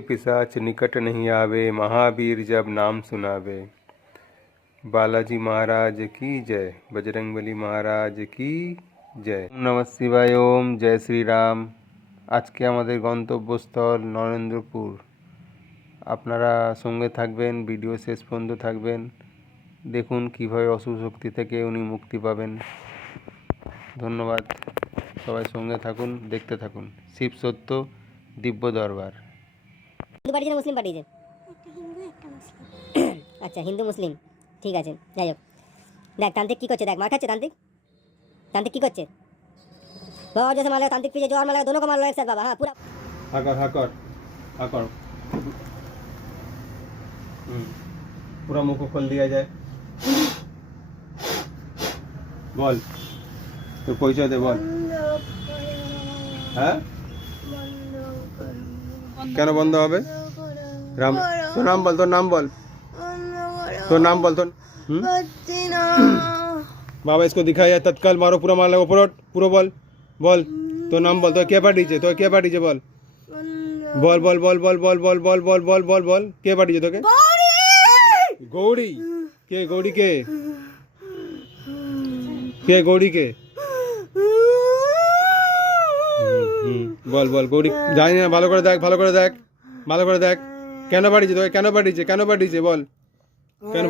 पिशाच निकट नहीं आवे, महावीर जब नाम सुनावे। बालाजी महाराज की जय, बजरंगबली महाराज की जय। ओम नमः शिवाय। ओम जय श्री राम। আজকে আমাদের গন্তব্যস্থল নরেন্দ্রপুর। আপনারা সঙ্গে থাকবেন, ভিডিও শেষ পর্যন্ত থাকবেন, দেখুন কীভাবে অশুভ শক্তি থেকে উনি মুক্তি পাবেন। ধন্যবাদ, সবাই সঙ্গে থাকুন, দেখতে থাকুন। শিব সত্য দিব্য দরবার। হিন্দু পাঠিয়েছে মুসলিম পাঠিয়েছে? আচ্ছা, হিন্দু মুসলিম, ঠিক আছে। যাই হোক, দেখ তান্ত্রিক কী করছে, দেখ মার খাচ্ছে तांत्रिक। तांत्रिक কী করছে? बाबा जैसे मार लगा तांत्रिक पीछे, जो और मार लगा दोनों को मार लो एक साथ बाबा। हाँ पूरा हाकर पूरा मुंह को खोल दिया जाए। बोल तो परिचय दे, बोल। হ্যাঁ কেন বন্ধ হবে? রাম, তোর নাম বল, তোর নাম বল, তোর নাম বল। তোর बाबा इसको दिखाया जाए तत्काल, मारो पूरा, मार लगो पूरा, बोल बोल। तो नाम बोल, तो क्या पार्टी तो क्या पार्टी बोल बोल बोल बोल बोल बोल बोल बोल बोल बोल बोल बोल क्या पार्टी तो गौड़ी के गौड़ी के गौड़ी के बोल बोल गौड़ी जानी ना। ভালো করে দেখ, ভালো করে দেখ, ভালো করে দেখ। কেন পাঠিয়েছে তোকে? কেন পাঠিয়েছে? কেন পাঠিয়েছে বল? কেন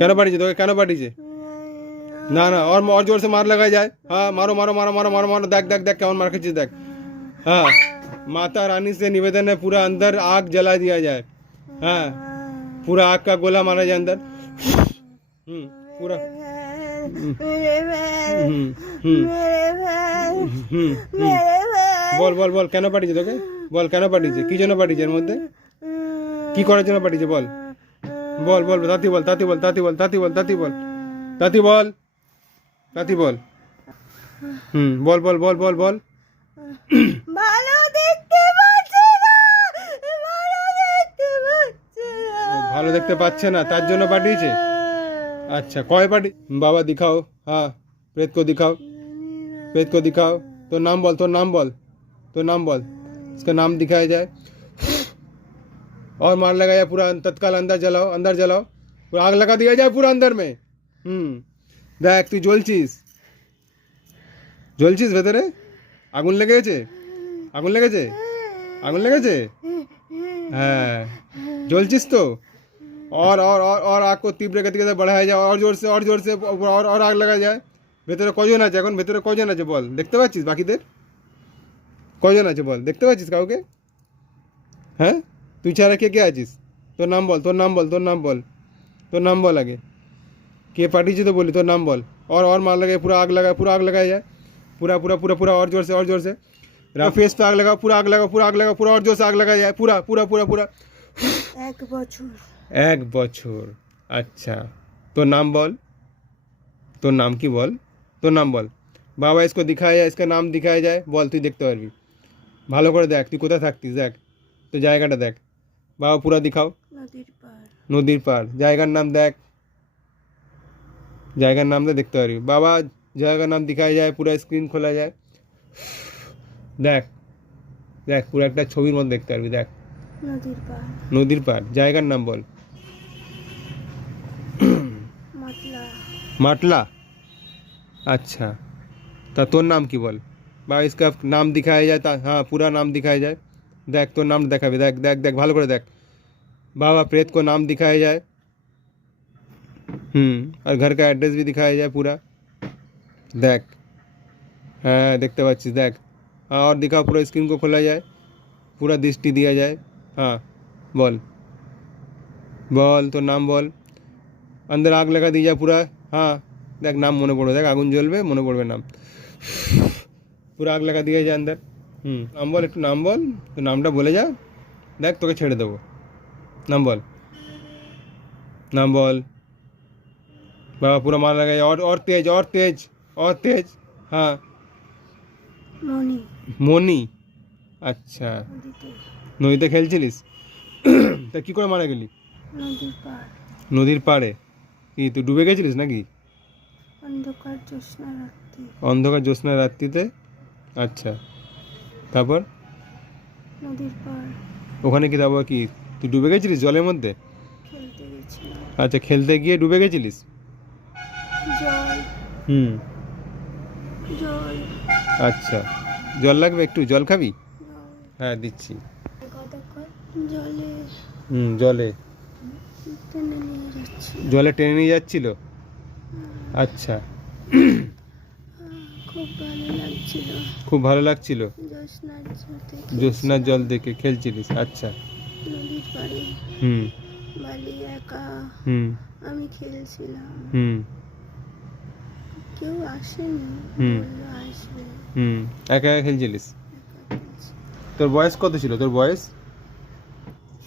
কেন পাঠিয়েছে তোকে? কেন পাঠিয়েছে? ना ना, और जोर से मार लगाया जाए। हाँ मारो मारो मारो मारो मारो मारो। देख देख देख क्या मार खींची, देख। हाँ, माता रानी से निवेदन है, पूरा अंदर आग जला दिया जाए। हाँ, पूरा आग का गोला मारा जाए अंदर। पूरा বল বল বল কেন পাঠিয়েছে তোকে? বল কেন পাঠিয়েছে, কি জন্য পাঠিয়েছে, এর মধ্যে কি করার জন্য পাঠিয়েছে বল বল বল। তাতি বল, তাতি বল, তাতি বল, তাতি বল, তাতি বল, তাতি বল, তাতি বল। বল বল বল বল বল। ভালো দেখতে পাচ্ছে না, ভালো দেখতে পাচ্ছে না, ভালো দেখতে পাচ্ছে না, তার জন্য পাঠিয়েছে। अच्छा कौन पार्टी? बाबा दिखाओ। हाँ, प्रेत को दिखाओ, प्रेत को दिखाओ। तो नाम बोल, तो नाम बोल, तो नाम बोल। इसका नाम दिखाया जाए और मार लगाया पूरा, तत्काल अंदर जलाओ, अंदर जलाओ, पूरा आग लगा दिया जाए पूरा अंदर में। देख তুই জ্বলছিস, জ্বলছিস ভেতরে, আগুন লেগেছে, আগুন লেগেছে, আগুন লেগেছে। হ্যাঁ জ্বলছিস তো। और आग को तीव्र गति से बढ़ाया जाए, और जोर से, और जोर से, और आग लगाया যায়। ভেতরে কজন আছে এখন? ভেতরে কজন আছে বল, দেখতে পাচ্ছিস? বাকিদের কজন আছে বল, দেখতে পাচ্ছিস কাউকে? হ্যাঁ, তুই ছাড়া কে কে আছিস? তোর নাম বল, তোর নাম বল, তোর নাম বল, তোর নাম বল আগে। কে পাঠিয়েছে তো বলি, তোর নাম বল। और मार लगे, पूरा आग लगा, पूरा आग लगाया जाए, पूरा पूरा पूरा पूरा, और जोर से, और जोर से। फेस पे आग लगा, पूरा आग लगा, पूरा आग लगा, पूरा और जोर से आग लगाया जाए, पूरा पूरा पूरा पूरा। एक बछर, एक बछर। अच्छा, तो नाम बोल, तो नाम की बोल, तो नाम बोल। बाबा इसको दिखाया जाए, इसका नाम दिखाया जाए, बोल। তুই দেখতে পারবি, ভালো করে দেখ, তুই কোথায় থাকতিস দেখ, তো জায়গাটা দেখ। বাবা পুরো দিখাও। নদীর পার, নদীর পার, জায়গার নাম দেখ, জায়গার নাম দেখতে পারবি। বাবা জায়গার নাম দিখায়া যায়, পুরো স্ক্রিন খোলা যায়, দেখ দেখ, পুরো একটা ছবির মধ্যে দেখতে পারবি, দেখ। নদীর পার, নদীর পার, জায়গার নাম বল। মাতলা, মাতলা। अच्छा, তা তোর নাম কি বল? বা इसका नाम दिखाया जाए, हाँ पूरा नाम दिखाया जाए। देख তোর नाम দেখাবি, देख देख देख, ভালো করে দেখ। बाबा प्रेत को नाम दिखाया जाए, और घर का एड्रेस भी दिखाया जाए पूरा, देख। हाँ देखते पाচ্ছিস, देख। हाँ और दिखाओ, पूरा स्क्रीन को खोला जाए, पूरा दृष्टि दिया जाए। हाँ बोल बोल, तो नाम बोल। अंदर आग लगा दी जाए पूरा। हाँ देख, नाम মনে পড়বে, দেখ আগুন জ্বলবে, মনে পড়বে নাম। পুরো আগ লাগা দিয়ে যায় अंदर। নাম বল, একটু নাম বল, তো নামটা বলে যা, দেখ তোকে ছেড়ে দেবো। নাম বল, নাম বল। বাবা पूरा मार लगाया, और तेज, और तेज, और तेज। हाँ মনি, মনি। আচ্ছা, নদীতে খেলছিলিস? তা কি করে মারা গেলি? নদীর পার, নদীর পাড়ে। কি তুই ডুবে গেছিলিস নাকি? অন্ধকার জ্যোৎস্না রাত্রি, অন্ধকার জ্যোৎস্না রাত্রিতে। আচ্ছা, তারপর? নদীর পার ওখানে কি তারপর কি তুই ডুবে গেছিলিস জলের মধ্যে? খেলতে গেছিলাম। আচ্ছা, খেলতে গিয়ে ডুবে গেছিলিস? জল হুম, জল আচ্ছা। জল লাগবে একটু? জল খাবি? জল হ্যাঁ, দিচ্ছি। জলে জলে টেনে নিয়ে যাচ্ছি। জলে টেনে নিয়ে যাচ্ছিল? আচ্ছা, খুব ভালো লাগছিল। খুব ভালো লাগছিল? জ্যোৎস্নার সাথে জ্যোৎস্নার জল দেখে খেলছিলিস? আচ্ছা। নদীর পাড়ে হুম বালি একা হুম আমি খেলছিলাম। হুম কেউ আসেনি, হুম। বললো আসবে। হুম একা একা খেলছিলিস? একা খেলছি। তোর বয়স কত ছিল? তোর বয়স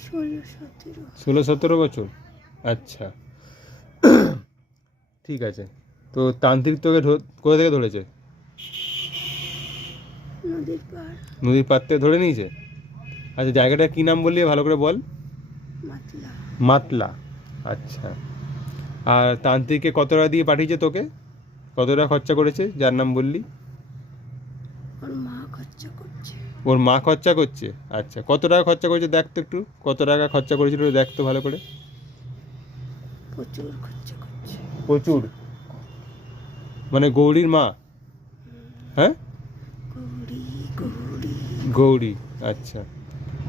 16-17 16-17 বছর? আচ্ছা, ঠিক আছে। তো তান্ত্রিক তোকে কোথা থেকে ধরেছে? নদীর পাড় নদীর পাড় থেকে ধরে নিয়েছে? আচ্ছা, জায়গাটা কি নাম বললি ভালো করে বল। মাতলা। মাতলা, আচ্ছা। আর তান্ত্রিককে কত টাকা দিয়ে পাঠিয়েছে তোকে? কত টাকা খরচা করেছে যার নাম বললি? ওর মা খরচা করছে। ওর মা খরচা করছে? আচ্ছা, কত টাকা খরচা করেছে দেখ তো একটু, কত টাকা খরচা করেছিল দেখ তো ভালো করে। প্রচুর খরচা করছে। প্রচুর? মানে গৌরীর মা? হ্যাঁ, গৌরী গৌরী গৌরী, আচ্ছা।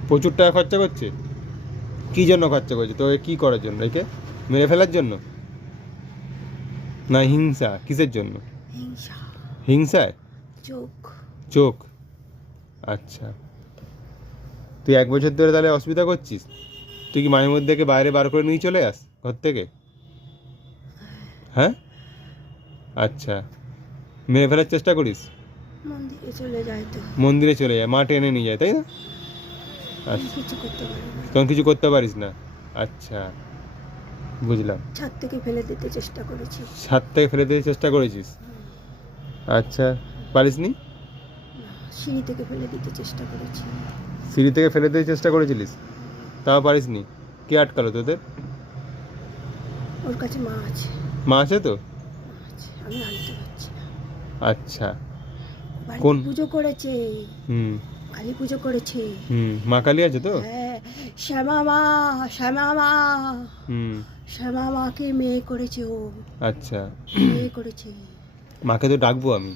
প্রচুর টাকা খরচা করছে? কী জন্য খরচা করছে? তো কী করার জন্য? একে মেরে ফেলার জন্য না হিংসা? কিসের জন্য? হিংসা। হিংসায়? চোখ। চোখ, আচ্ছা। তুই 1 বছর ধরে তাহলে অসুবিধা করছিস? তুই কি মাঝে মধ্যে একে বাইরে বার করে নিয়ে চলে আস ঘর থেকে? হ্যাঁ, আচ্ছা। মেরে ফেলার চেষ্টা করিস? মন্দিরে চলে যায় তো, মন্দিরে চলে যায়, মা টেনে নিয়ে যায়, তাই না? আমি আচ্ছা, কিছু করতে পারি না। তখন কিছু করতে পারিস না? আচ্ছা, বুঝলাম। ছাদ থেকে ফেলে দিতে চেষ্টা করেছি। ছাদ থেকে ফেলে দিতে চেষ্টা করেছিস? আচ্ছা, পারিসনি? না, সিঁড়ি থেকে ফেলে দিতে চেষ্টা করেছি। সিঁড়ি থেকে ফেলে দিতে চেষ্টা করেছিলিস, তাও পারিসনি? কে আটকালো তোদের? ওর কাছে মা আছে। মা আছে তো? মা আছে, আমি আনতে পারছি না। আচ্ছা, বাড়িতে কোন? পুজো করেছে, হুম কালী পুজো করেছে। মা কালী আছে তো? হ্যাঁ, শ্যামা মা, শ্যামা মা, হুম শ্যামা মাকে মেয়ে করেছে ও। আচ্ছা, মেয়ে করেছে, মাকে তো ডাকবো আমি,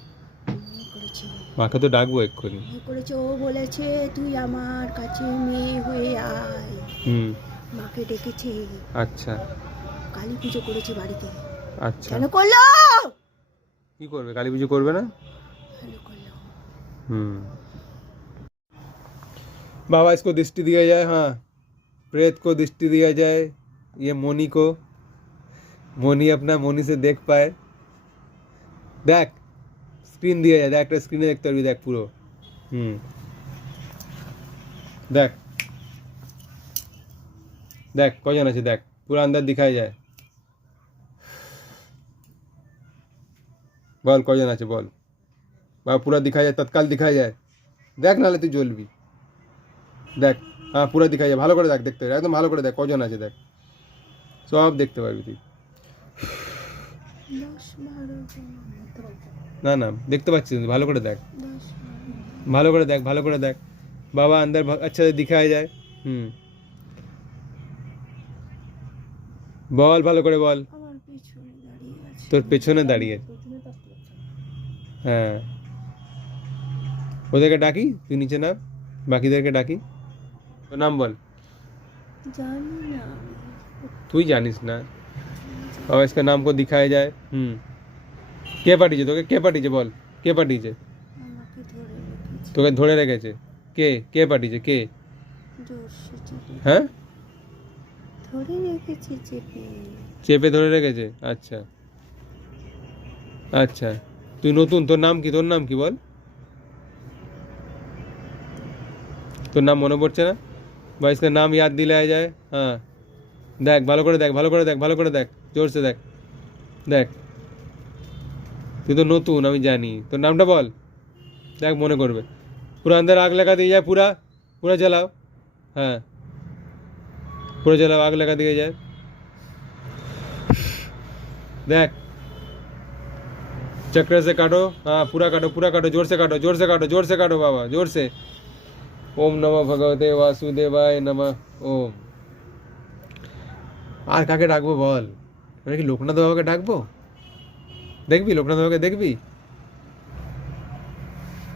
মেয়ে করেছে, মাকে তো ডাকবো এক্ষুনি। মেয়ে করেছে। ও বলেছে তুই আমার কাছে মেয়ে হয়ে আয়। হুম মাকে ডেকেছে, আচ্ছা কালী পুজো করেছে বাড়িতে। আচ্ছা। কেন করলো? কি করবে? কালী পুজো করবে না? কেন করলো? बाबा इसको दृष्टि दिया जाए, हाँ, प्रेत को दृष्टि दिया जाए, ये मोनी को, मोनी अपना मोनी से देख पाए। देख स्क्रीन दिया जाए, देख स्क्रीने देखते পারবি, দেখ পুরো। देख देख কজন আছে দেখ, পুরো अंदर दिखाया जाए। বল কজন আছে বল বাবা, পুরো दिखाया जाए, तत्काल दिखाया जाए। দেখ নাহলে তুই জ্বলবি। দেখ, হ্যাঁ পুরো দিখাই যায়, ভালো করে দেখ, দেখতে পারবি একদম ভালো করে দেখ কজন আছে, দেখ সব দেখতে পারবি তুই। 10-12 না না, দেখতে পাচ্ছিস তুই, ভালো করে দেখ, 10-12 ভালো করে দেখ, ভালো করে দেখ বাবা, अंदर अच्छा से दिखाया যায়। বল ভালো করে বল। আমার পিছনে দাঁড়িয়ে আছে। তোর পেছনে দাঁড়িয়ে? হ্যাঁ, ওদেরকে ডাকি, তুই নিচে নাম, বাকিদেরকে ডাকি। তোর নাম বল। জানি না তুই জানিস না বাবা, इसका नाम को दिखाया जाए। কে পাঠিয়েছে তোকে? কে পাঠিয়েছে বল, কে পাঠিয়েছে আমাকে ধরে রেখেছে। তোকে? ধরে রেখেছে কে? কে পাঠিয়েছে? কে? জোরসে চেপে হ্যাঁ, ধরে রেখেছে, চেপে। চেপে ধরে রেখেছে? আচ্ছা আচ্ছা, তুই নতুন, তোর নাম কি? তোর নাম কি বল? তোর নাম মনে পড়ছে না? বা इसका नाम याद दिलाया जाए। হ্যাঁ, দেখ ভালো করে দেখ, ভালো করে দেখ, ভালো করে দেখ, জোরসে দেখ, দেখ তুই তো নতুন, আমি জানি। তোর নামটা বল, দেখ মনে করবে। পুরো अंदर आग लगा दी जाए, पूरा पूरा जलाओ। हाँ, पूरा जलाओ, आग लगा दिया जाए। देख चक्र से काटो, हाँ पूरा काटो, पूरा काटो, जोर से काटो, जोर से काटो, जोर से काटो बाबा, जोर से। ওম নমঃ ভগবতে বাসুদেবায় নমঃ ওম। আর কাকে ডাকবো বল? আমি কি লোকনাথ বাবাকে ডাকবো? দেখবি লোকনাথ বাবাকে দেখবি?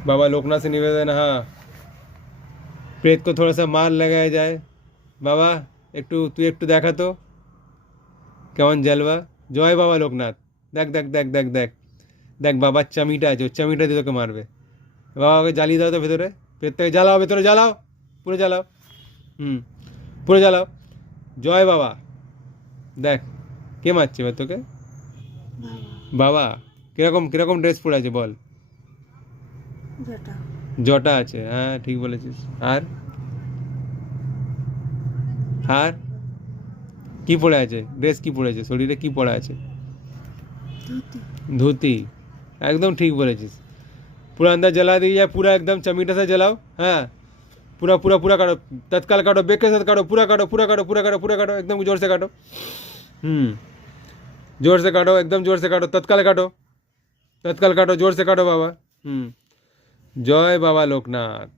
बाबा लोकनाथ से निवेदन, हाँ प्रेत को थोड़ा सा मार लगाया जाए। बाबा তুই একটু দেখা তো কেমন জলবা। জয় বাবা লোকনাথ। দেখ দেখ দেখ দেখ দেখ দেখ বাবার চামিটা আছে, ওর চামিটা দিয়ে তোকে মারবে। বাবাকে জ্বালিয়ে দাও তো ভেতরে, প্রেতটাকে জ্বালাও, ভেতরে জ্বালাও, পুরো জ্বালাও, পুরো জ্বালাও। জয় বাবা। দেখ কে মারছে এবার তোকে? বাবা। কিরকম কিরকম ড্রেস পরে আছে বল? বেটা জটা আছে, হ্যাঁ ঠিক বলেছিস। আর আর কি পড়ে আছে? ড্রেস কি পড়েছে? শরীরে কি পড়া আছে? ধুতি धोती। एकदम ठीक बोलेছিস। पूरा अंदर जला दीजिए, पूरा एकदम चमीटा से जलाओ। हाँ पूरा पूरा पूरा काटो, तत्काल काटो, बेग के साथ काटो, पूरा काटो पूरा काटो पूरा काटो पूरा काटो, एकदम जोर से काटो। जोर से काटो, एकदम जोर से काटो, तत्काल काटो, तत्काल काटो, जोर से काटो बाबा। জয় বাবা লোকনাথ।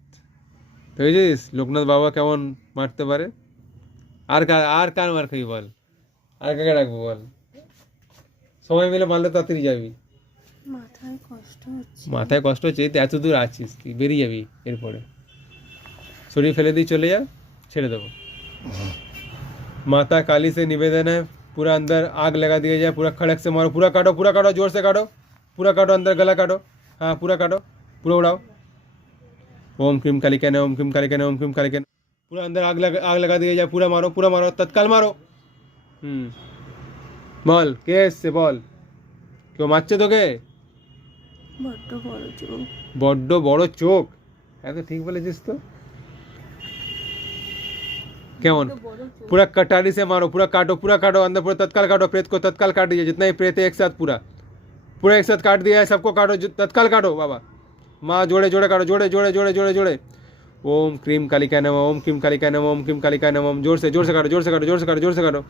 বুঝেছিস লোকনাথ বাবা কেমন মারতে পারে? আর কার মার খাবি বল? আর কাকে রাখবো বল? সবাই মিলে মারলে তাড়াতাড়ি যাবি। মাথায় কষ্ট হচ্ছে। মাথায় কষ্ট হচ্ছে, তো এত দূর আছিস, তুই বেরিয়ে যাবি এরপরে। শরীর ফেলে দিয়ে চলে যা, ছেড়ে দেবো। माता काली से निवेदन है, पूरा अंदर आग लगा दिया जाए, पूरा खड़क से मारो, पूरा काटो जोर से काटो, पूरा काटो, अंदर गला काटो, हाँ पूरा काटो, पूरा उड़ाओ। ओम क्रीम काली कहने, ओम क्रीम काली कहने, ओम क्रीम काली कहने। पूरा अंदर आग लगा दिया जाए, पूरा मारो, तत्काल मारो। বল কে এসছে বল? কেউ মারছে তোকে? বড্ড বড় চোখ। বড্ড বড় চোখ, এত ঠিক বলেছিস তো। কেমন? पूरा कटारी से मारो, पूरा काटो अंदर, पूरा तत्काल काटो, प्रेत को तत्काल काट दीजिए, जितना ही प्रेत है एक साथ पूरा एक साथ काट दिया है, सबको काटो, तत्काल काटो बाबा। माँ जोड़े काटो, जोड़े। ओम क्रीम कालिकाय नमः, ओम क्रीम कालिकाय नमः, ओम क्रीम कालिकाय नमः। जोर से काटो।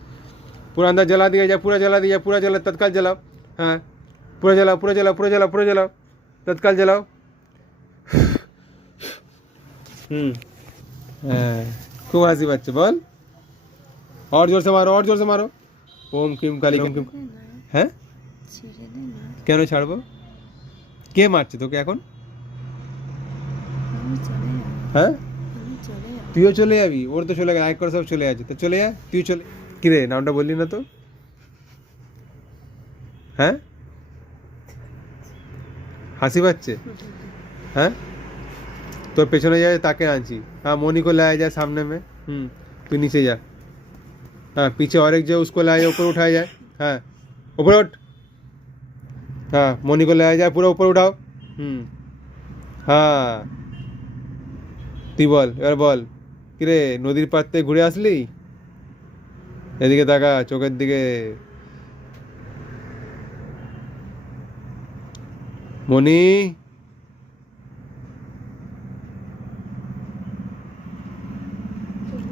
पूरा अंदर जला दिया जाए, पूरा जला, तत्काल जलाओ। हाँ पूरा जलाओ, तत्काल जलाओ। खूब হাসি পাচ্ছে বল। और जोर से मारो। ओम क्रीम काली, ओम क्रीम। হ্যাঁ ছেড়ে দে না, কেন ছাড়বো? কে মারছে তোকে এখন? আমি চলে যাব। হ্যাঁ আমি চলে যাব। তুইও চলে যাবি? ওর তো চলে গেল, এক করে সব চলে যাচ্ছে, তো চলে যা, তুই চলে। কিরে নামটা বললি না তো? হ্যাঁ হাসি পাচ্ছে। হ্যাঁ তোর পেছনে যায় তাকে আনছি। हाँ मोनी को लाया जाए सामने में। तू नीचे जा। हाँ पीछे और एक जो उसको लाया ऊपर उठाया जाए। हाँ ऊपर उठ। हाँ मोनी को लाया जाए, पूरा ऊपर उठाओ। हाँ তুই বল এবার বল। কিরে নদীর পাড় থেকে ঘুরে আসলি? এদিকে তাকা, চোখের দিকে। মনি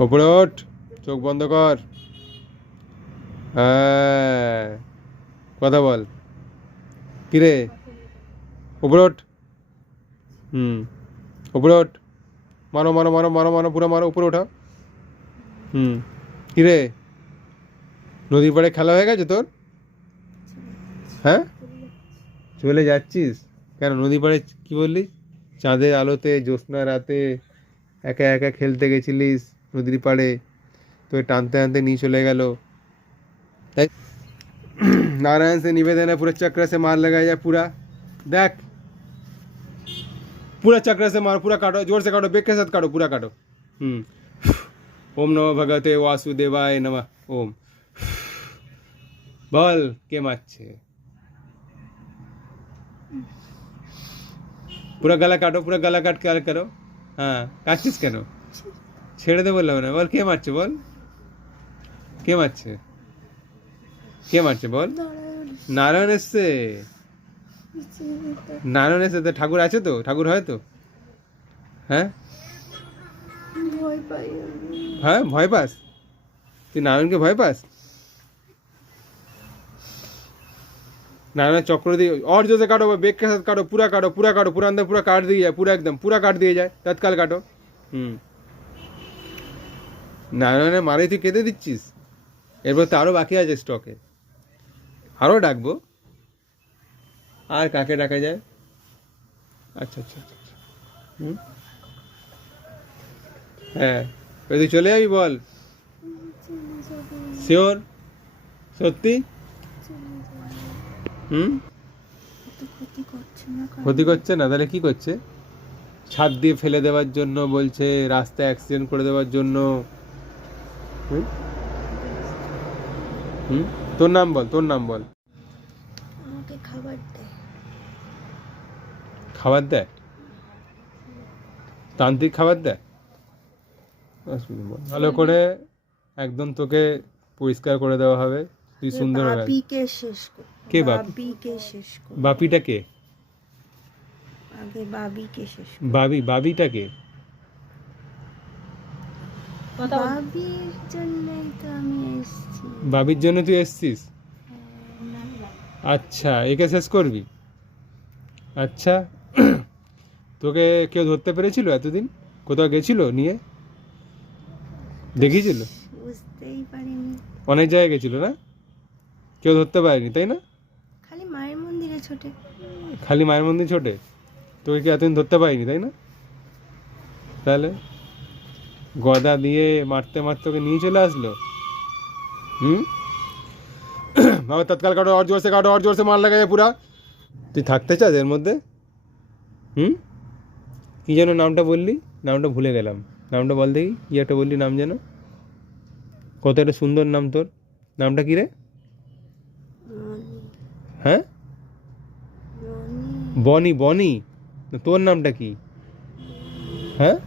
ওপরে ওঠ, চোখ বন্ধ কর। হ্যাঁ কথা বল। কিরে ওপরে ওঠ। ওপরে ওঠ, মারো, পুরো মারো, উপরে ওঠাও। কিরে নদীর পাড়ে খেলা হয়ে গেছে তোর? হ্যাঁ চলে যাচ্ছিস কেন? নদীর পাড়ে কি বললি? চাঁদের আলোতে জ্যোৎস্না রাতে একা একা খেলতে গেছিলিস নদীর পাড়ে, তো টানতে টানতে নিয়ে চলে গেল। তাই नारायण से निवेदन है, पूरा चक्र से मार लगाया जाए, पूरा देख, पूरा चक्र से मारो, पूरा काटो, जोर से काटो, बेग के साथ काटो, पूरा काटो। ओम नमः भगवते वासुदेवाय नमः ओम। বল কে মারছে? पूरा गला काटो, पूरा गला काट के करो। हाँ কাটছিস কেন? ছেড়ে দে বললাম না, বল কে মারছে বল? কে মারছে? কে মারছে বল? নারায়ণ এসছে। নারায়ণ এসে তো ঠাকুর আছে, তো ঠাকুর হয় তো। হ্যাঁ ভয় পাই আমি। হ্যাঁ ভয় পাস? তুই নারায়ণকে ভয় পাস? नारायण चक्र दिए, और जो से काटो, बेग के साथ काटो, पूरा अंदर पूरा काट दिया जाए, पूरा एकदम पूरा काट दिया जाए, तत्काल काटो। হুম, নারায়ণের মারে তুই কেঁদে দিচ্ছিস? এরপর তো আরও বাকি আছে স্টকে, আরও ডাকবো। আর কাকে ডাকা যায়? আচ্ছা আচ্ছা আচ্ছা আচ্ছা। হুম, হ্যাঁ, এবার তুই চলে যাবি বল? শিওর? সত্যি? হুম, তো ক্ষতি করছে না কারণ ক্ষতি করছে না? তাহলে কি করছে? ছাদ দিয়ে ফেলে দেওয়ার জন্য বলছে, রাস্তায় অ্যাক্সিডেন্ট করে দেওয়ার জন্য। হুম হুম, তোর নাম বল, তোর নাম বল। আমাকে খাবার দেয়। খাবার দেয়? তান্ত্রিক খাবার দেয়? ভালো করে একদম তোকে পরিষ্কার করে দেওয়া হবে, তুই সুন্দর হবে। বাপিকে শেষ কর। কে বাপি? বাপিকে শেষ কর। বাপিটা কে? আগে বাবিকে শেষ কর। বাবিটা কে? বাবির জন্যই তো আমি এসেছি। বাবির জন্য তুই এসছিস? আচ্ছা, একে শেষ করবি? আচ্ছা, তোকে কেউ ধরতে পেরেছিল এতদিন? কোথাও গেছিল নিয়ে? দেখিয়েছিল? বুঝতেই পারিনি। অনেক জায়গায় গেছিল না? কেউ ধরতে পারেনি, তাই না? খালি মায়ের মন্দিরে ছোটে। খালি মায়ের মন্দির ছোটে? তোকে কি এতদিন ধরতে পারিনি, তাই না? তাহলে গদা দিয়ে মারতে মারতে ওকে নিয়ে চলে আসলো। হুম, বাবা তৎকাল কাটো, কাটো, और जोर से मार लगा পুরা। তুই থাকতে চাস এর মধ্যে? হুম, কি যেন নামটা বললি? নামটা ভুলে গেলাম, নামটা বল দেখি, কি একটা বললি নাম যেন, কত একটা সুন্দর নাম তোর। নামটা কি রে? হ্যাঁ, বনি। বনি? তোর নামটা কি? হ্যাঁ,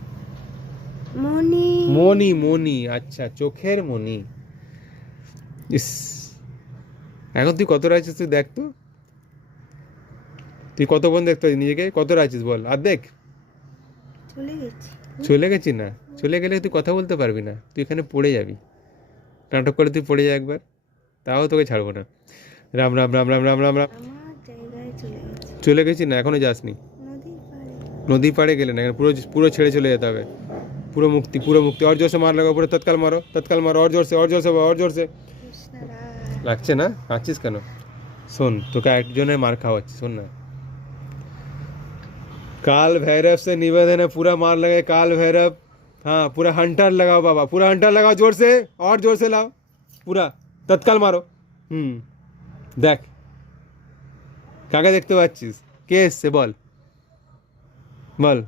মনি। মনি। মনি, আচ্ছা, চোখের মনি। ইস, এখন তুই কত আছিস তুই দেখ তো, তুই কত বোন দেখতে পাচ্ছিস নিজেকে? কত আছিস বল, আর দেখ। চলে গেছি। চলে গেছি না? চলে গেলে তুই কথা বলতে পারবি না, তুই এখানে পড়ে যাবি। নাটক করে তুই পড়ে যা একবার, তাও তোকে ছাড়বো না। রাম রাম রাম রাম রাম রাম রাম। আমার জায়গায় চলে গেছি। চলে গেছি না? এখনো যাসনি? নদীর পাড়ে। নদী পাড়ে গেলে না, এখানে পুরো পুরো ছেড়ে চলে যেতে হবে। পুরো মুক্তি, পুরো মুক্তি। और जोर से मार लगा, পুরো তৎকাল মারো, তৎকাল মারো, और जोर से, और जोर से, और जोर से। কৃষ্ণ রায়। লাগছে না? কাঁদছিস কেন? শোন, তোকে একজনের মার খাওয়াচ্ছি, শোন না। काल भैरव से निवेदन है, पूरा मार लगे काल भैरव। हाँ, पूरा हंटर लगाओ बाबा, पूरा हंटर लगाओ, जोर से, और जोर से लाओ, पूरा तत्काल मारो। দেখ, কাকে দেখতে পাচ্ছিস? কে এসছে বল, বল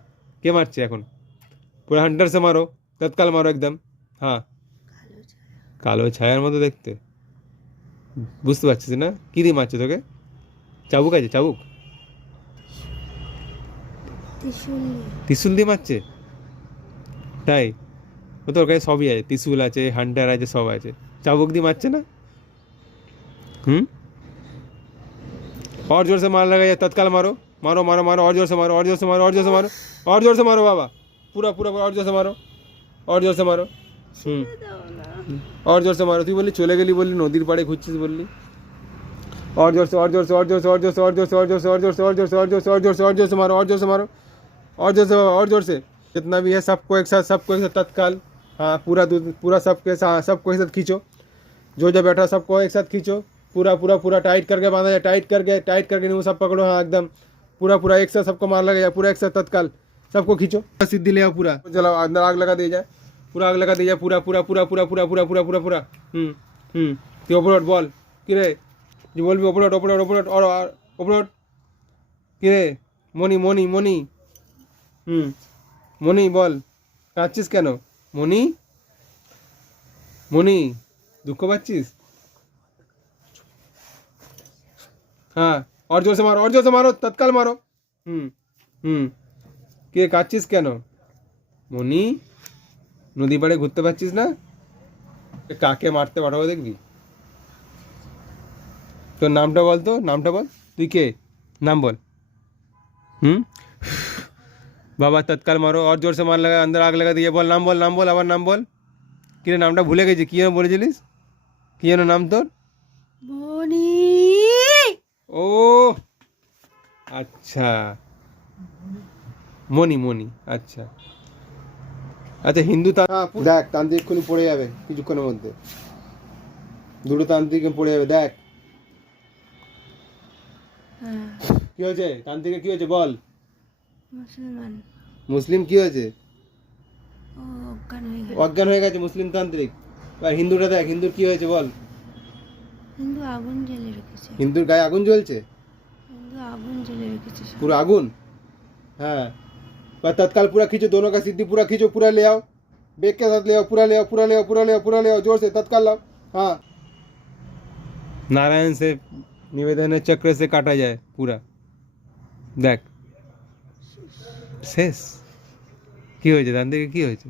কে মারছে এখন? পুরো হান্টার সে মারো, তৎকাল মারো একদম। হ্যাঁ, কালো ছায়া। কালো ছায়ার মতো দেখতে, বুঝতে পারছিস না? কি দিয়ে মারছে তোকে? চাবুক আছে, চাবুক? ত্রিশূল নিয়ে। ত্রিশুল দিয়ে মারছে? তাই? ও তোর কাছে সবই আছে, ত্রিশুল আছে, হান্টার আছে, সব আছে, চাবুক দিয়ে মারছে না? और जोर से मार लगा, तत्काल मारो, मारो मारो मारो, और जोर से मारो, और जोर से मारो, और जोर से मारो, और जोर से मारो बाबा, पूरा पूरा पूरा, और जोर से मारो, और जोर से मारो। और जोर से मारो। তুই বললি চলে গেলি, বললি নদীর পাড়ে ঘুরছিস বললি। और जोर से, और जोर से, और जोर से, और जोर से, और जोर से, और जोर से, और जोर से, और जोर से, और जोर से, और जोर से, और जोर से मारो, और जोर से मारो, और जोर से, और जोर से। जितना भी है सबको एक साथ, सबको एक साथ तत्काल। हाँ, पूरा सबके साथ, सबको एक साथ खींचो, जो जो बैठा सबको एक साथ खींचो, पूरा पूरा पूरा टाइट करके बांधा जाए, टाइट करके नहीं, वो सब पकड़ो। हाँ, एकदम पूरा पूरा एक साथ सबको मार लगा जाए, पूरा एक साथ तत्काल सबको खींचो, सिद्धि ले आओ, पूरा जलाओ, अंदर आग लगा दी जाए, पूरा आग लगा दी जाए, पूरा पूरा पूरा पूरा पूरा पूरा पूरा पूरा पूरा। তুই ওপরট বল, কিরে যে বলবি, ওপরট ওপরট ওপরট, और ওপরট। কিরে মনি, মনি মনি, মনি বল, কাঁদছিস কেন মনি? মনি, দুঃখ পাচ্ছিস? हाँ, और जोर से मारो, और जोर से मारो, तत्काल मारो। কে কাঁদছিস কেন মনি? নদী পাড়ে ঘুরতে পারছিস না? কাকে মারতে পাঠাবো দেখবি। তোর নামটা বল, তো নামটা বল, তুই কে? নাম বল। বাবা তৎকাল মারো, और जोर से मार लगा, अंदर आग लगा দিয়ে, বল নাম বল, নাম বল, আবার নাম বল। কি রে, নামটা ভুলে গেছি, কি যেন বলেছিলিস? কি যেন নাম তোর? মনি। ও আচ্ছা, মনি। মনি, আচ্ছা। আচ্ছা হিন্দু দেখ তান্ত্রিক এক্ষুনি পড়ে যাবে কিছুক্ষণের মধ্যে, দুটো তান্ত্রিক পড়ে যাবে দেখ। হ্যাঁ কি হয়েছে তান্ত্রিকের, কি হয়েছে বল? মুসলমান মুসলিম কি হয়েছে? ও অজ্ঞান হয়ে গেল। অজ্ঞান হয়ে গেছে মুসলিম তান্ত্রিক। আর হিন্দুটা দেখ, হিন্দুর কি হয়েছে বল? হিন্দু আগুন জ্বেলে রেখেছে, হিন্দুর গায়ে আগুন জ্বলছে, হিন্দু আগুন জ্বেলে রেখেছে সব। पूरा आगुन। हाँ पर तत्काल पूरा खींचो, दोनों का सिद्धि पूरा खींचो, पूरा ले आओ, बेग के साथ ले आओ, पूरा ले आओ, पूरा ले आओ, पूरा ले आओ, पूरा ले आओ, जोर से तत्काल लाओ। हाँ नारायण से निवेदन है, चक्र से काटा जाए पूरा। देख শেষ। কি হয়েছে তার থেকে, কি হয়েছে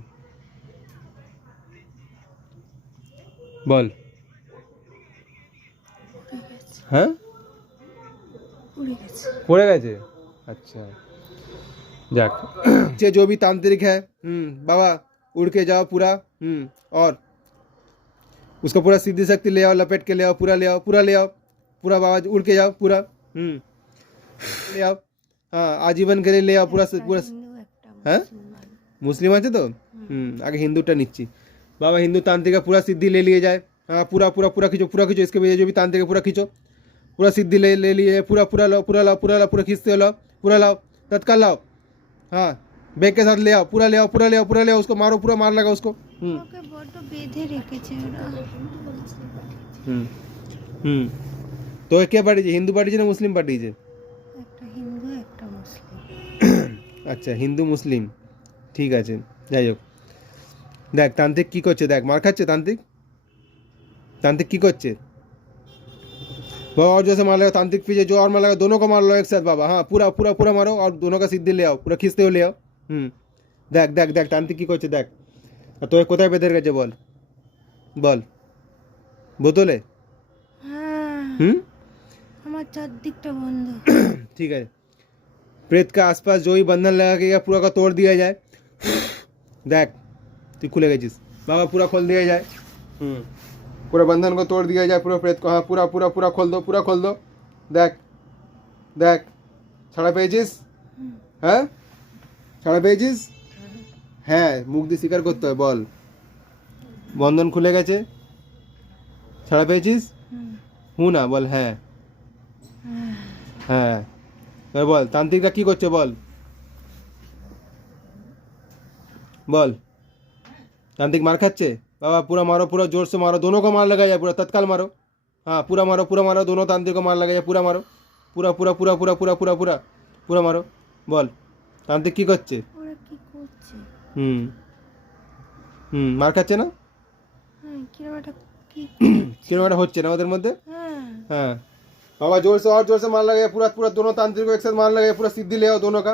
বল? উড়ে গেছে, হ্যাঁ উড়ে গেছে। पड़े गए। अच्छा जाक से जो भी तांत्रिक है बाबा उड़ के जाओ पूरा। और उसको पूरा सिद्धि शक्ति ले आओ, लपेट के ले आओ, पूरा ले आओ, पूरा ले आओ, पूरा बाबा उड़ के जाओ पूरा। ले आओ, हाँ आजीवन के लिए ले आओ पूरा पूरा। হিন্দু একটা হ্যাঁ মুসলমান। मुस्लिम আছে তো आगे हिंदूटा নিচ্ছি। बाबा हिंदू तांत्रिक का पूरा सिद्धि ले लिए जाए। हाँ पूरा पूरा पूरा खींचो, पूरा खींचो, इसके वजह जो भी तांत्रिक है पूरा खींचो, पूरा सिद्धि ले लिए, पूरा पूरा लाओ, पूरा लाओ, पूरा लाओ, पूरा खींचते लाओ, पूरा लाओ, तत्काल लाओ। हाँ बेग के साथ ले आओ, पूरा ले आओ, पूरा ले आओ, पूरा ले आओ, उसको मारो, पूरा मार लगा उसको। ওকে বড্ড বেঁধে রেখেছে ওরা। তো কে পাঠিয়েছে, হিন্দু পাঠিয়েছে না মুসলিম পাঠিয়েছে? একটা হিন্দু একটা মুসলিম। আচ্ছা হিন্দু মুসলিম ঠিক আছে, যাই হোক। দেখ তান্ত্রিক কি করছে, দেখ মার খাচ্ছে তান্ত্রিক। तांत्रिक की करছে बाबा? और जैसे मार लेगा तांत्रिक पीछे जो और मार लेगा, दोनों को मार लो एक साथ बाबा। हाँ पूरा पूरा पूरा मारो और दोनों का सिद्धि ले आओ, पूरा खींचते हुए ले आओ। देख देख देख तांत्रिक की করছে देख। আর তোকে কোথায় বেঁধে রেখেছে বল, বল বোতলে? হ্যাঁ আমার চারদিকটা বন্ধ। ठीक है, प्रेत का आसपास जो ही बंधन लगा के पूरा का तोड़ दिया जाए। देख तू खुले गए बाबा, पूरा खोल दिया जाए। पूरा बंधन को तोड़ दिया जाए, पूरा प्रेत को। हाँ पूरा पूरा पूरा खोल दो, पूरा खोल दो। देख देख ছাড়া পেয়েছিস? হ্যাঁ ছাড়া পেয়েছিস? হ্যাঁ মুখ দিয়ে স্বীকার করতে হয়, বল বন্ধন খুলে গেছে, ছাড়া পেয়েছিস? হু না বল হ্যাঁ। হ্যাঁ এবার বল তান্ত্রিকরা কি করছে বল, বল तांत्रिक मार खाচ্ছে बाबा? पूरा मारो, पूरा जोर से मारो, दोनों को मार लगा जाए पूरा, तत्काल मारो। हाँ पूरा मारो, पूरा मारो, दोनों तांत्रिक को मार लगा जाए, पूरा मारो, पूरा पूरा पूरा पूरा पूरा पूरा पूरा पूरा मारो। বল তান্ত্রিক কি করছে? ওরা কি করছে? মার খাচ্ছে না? হ্যাঁ কিরম একটা কি কিরকম একটা হচ্ছে না ওদের মধ্যে? হ্যাঁ हाँ बाबा जोर से और जोर से मार लगे, पूरा पूरा दोनों तांत्रिक को एक साथ मार लगे, पूरा सिद्धि ले आओ, दोनों का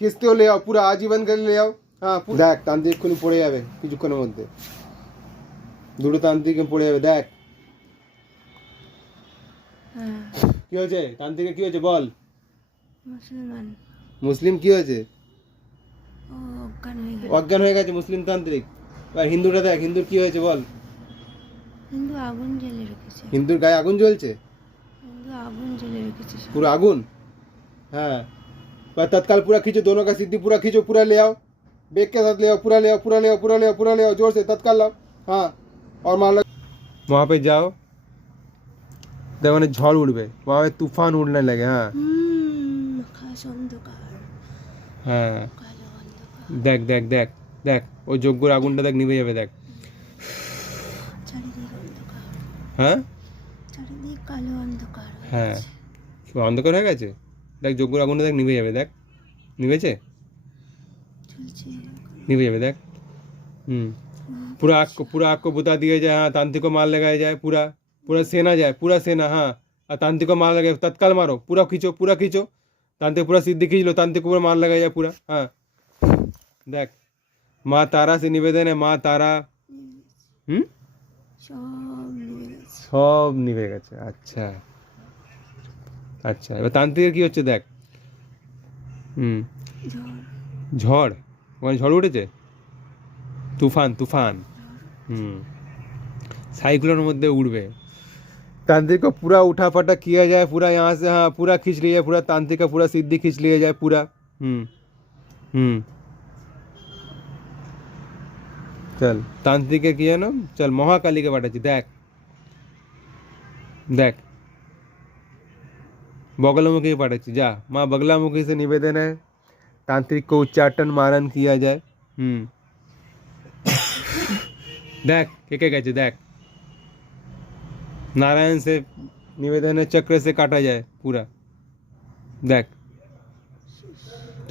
खींचते हो ले आओ, पूरा आजीवन के लिए ले आओ। हाँ देख तांत्रिक এক্ষুনি পড়ে যাবে কিছুক্ষণের মধ্যে, দুটো তান্ত্রিক পড়ে যাবে দেখ। হ্যাঁ কি হয়েছে তান্ত্রিকের, কি হয়েছে বল? মুসলমান মুসলিম কি হয়েছে? ও অজ্ঞান হয়ে গেল। অজ্ঞান হয়ে গেছে মুসলিম তান্ত্রিক। আর হিন্দুটা দেখ, হিন্দুর কি হয়েছে বল? হিন্দু আগুন জ্বেলে রেখেছে, হিন্দুর গায়ে আগুন জ্বলছে, হিন্দু আগুন জ্বেলে রেখেছে সব। पूरा आगुन। हाँ पर तत्काल पूरा खींचो, दोनों का सिद्धि पूरा खींचो, पूरा ले आओ, बेग के साथ ले आओ, पूरा ले आओ, पूरा ले आओ, पूरा ले आओ, पूरा ले आओ, जोर से तत्काल लाओ। हाँ और मार लो। वहाँ पे जाओ देखो ना ঝড় উঠবে, वहाँ पे तूफान उड़ने लगे। हाँ আকাশ অন্ধকার, হ্যাঁ কালো অন্ধকার, দেখ দেখ দেখ দেখ ওই যজ্ঞর আগুনটা দেখ নিভে যাবে দেখ। চারিদিক অন্ধকার, হ্যাঁ চারিদিক কালো অন্ধকার হয়ে হ্যাঁ আছে। অন্ধকার হয়ে গেছে দেখ, যজ্ঞর আগুনটা দেখ নিভে যাবে দেখ, নিভেছে, চলছে निभे जाए देख। पूरा आग को बुता दिया जाए। हाँ तांत्रिक को मार लगाया जाए, पूरा पूरा सेना जाए, पूरा सेना। हाँ और तांत्रिक को मार लगाए, तत्काल मारो, पूरा खींचो, पूरा खींचो, तांत्रिक पूरा सिद्धि खींच लो, तांत्रिक को पूरा मार लगाया जाए पूरा। हाँ देख माँ तारा से निवेदन है, माँ तारा সব নিভে গেছে। সব নিভে গেছে। আচ্ছা আচ্ছা এবার তান্ত্রিকের কি হচ্ছে দেখ। ঝড় ঝড়, ওখানে ঝড় উঠেছে, तूफान तूफान साइक्लोन मध्य उड़बे। तांत्रिक को पूरा उठा फटा किया जाए, पूरा यहाँ से हाँ पूरा खींच लिया जाए, पूरा तांत्रिक का पूरा सिद्धि खींच लिया जाए पूरा। চল তান্ত্রিকে কি জানো, চল মহাকালীকে পাঠাচ্ছি, দেখ देख बगलामुखी पाठाচ্ছি जा माँ बगलामुखी से निवेदन है तांत्रिक को उच्चाटन मारन किया जाए। देख के गए देख नारायण से निवेदन है चक्र से काटा जाए पूरा देख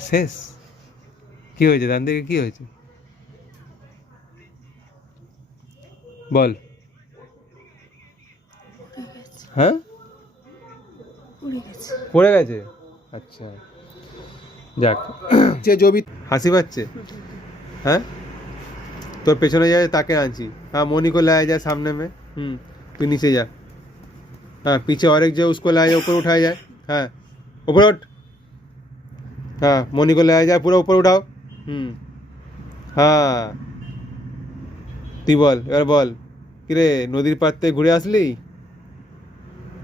शेष কি হয়েছে তান্ত্রিক কি হয়েছে বল হ্যাঁ পড়ে গেছে আচ্ছা যাক যে জবি হাসি পাচ্ছে হ্যাঁ তোর পেছনে যায় তাকে आंची हाँ मोनी को लाया जाए सामने में तू नीचे जा हाँ पीछे और एक जो उसको लाया जाए ऊपर उठाया जाए हाँ ऊपर उठ हाँ मोनी को लाया जाए पूरा ऊपर उठाओ हाँ তুই বল এবার বল কিরে নদীর পাড় থেকে ঘুরে আসলি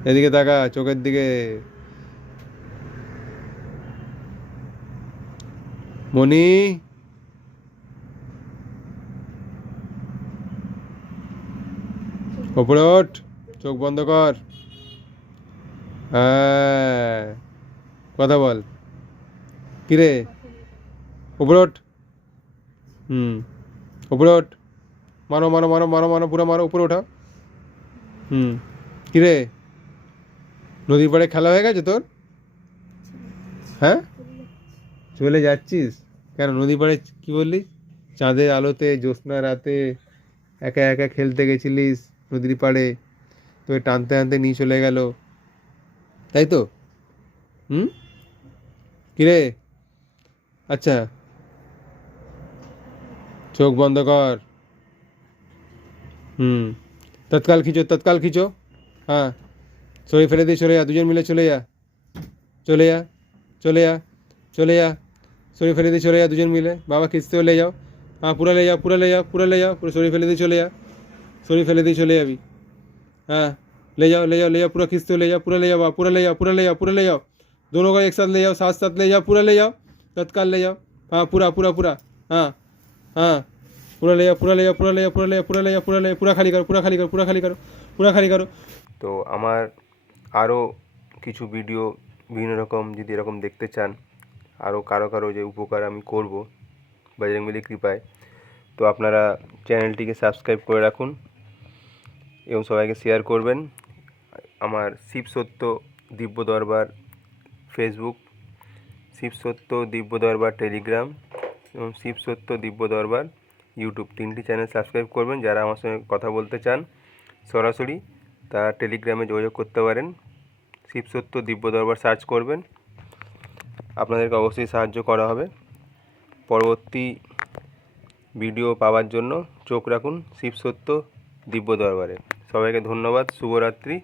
এদিকে তাকা চোখের দিকে মনি ওপরে ওঠ চোখ বন্ধ কর হ্যাঁ কথা বল কিরে ওপরে ওঠ ওপরে ওঠ মারো মারো মারো মারো মারো পুরো মারো উপরে ওঠা কিরে নদীর পাড়ে খেলা হয়ে গেছে তোর হ্যাঁ চলে যাচ্ছিস কেন নদীর পাড়ে কি বললি চাঁদের আলোতে জ্যোৎস্না রাতে একা একা খেলতে গেছিলিস নদীর পাড়ে তোকে টানতে টানতে নিয়ে চলে গেল তাই তো কিরে আচ্ছা চোখ বন্ধ কর तत्काल खींचो हाँ सॉरी फेले दी चले जा दुजन मिले चले जा चले जा चले जा चले जा सॉरी फेले दी चले जा दुजन मिले बाबा खींचते हुए ले जाओ हाँ पूरा ले जाओ पूरा ले जाओ पूरा ले जाओ पूरा सॉरी फेले दी चले जा सॉरी फेले दी चले अभी हाँ ले जाओ ले जाओ ले जाओ पूरा खींचते हुए ले जाओ पूरा ले जाओ पूरा ले जाओ पूरा ले जाओ पूरा ले जाओ दोनों को एक साथ ले जाओ साथ साथ ले जाओ पूरा ले जाओ तत्काल ले जाओ हाँ पूरा पूरा पूरा हाँ हाँ पूरा ले जाओ पूरा ले जाओ पूरा ले जाओ पूरा ले पूरा ले जाओ पूरा ले पूरा खाली करो पूरा खाली करो पूरा खाली करो पूरा खाली करो। তো আমার আরও কিছু ভিডিও বিভিন্ন রকম যদি এরকম দেখতে চান আরও কারো কারো যে উপকার আমি করব বজরংবলী কৃপায় তো আপনারা চ্যানেলটিকে সাবস্ক্রাইব করে রাখুন এবং সবাইকে শেয়ার করবেন। আমার শিব সত্য দিব্য দরবার ফেসবুক, শিব সত্য দিব্য দরবার টেলিগ্রাম এবং শিব সত্য দিব্য দরবার ইউটিউব তিনটি চ্যানেল সাবস্ক্রাইব করবেন। যারা আমার সঙ্গে কথা বলতে চান সরাসরি তারা টেলিগ্রামে যোগাযোগ করতে পারেন, শিব সত্য দিব্য দরবার সার্চ করবেন, আপনাদেরকে অবশ্যই সাহায্য করা হবে। পরবর্তী ভিডিও পাওয়ার জন্য চোখ রাখুন শিব সত্য দিব্য দরবারে। সবাইকে ধন্যবাদ, শুভরাত্রি।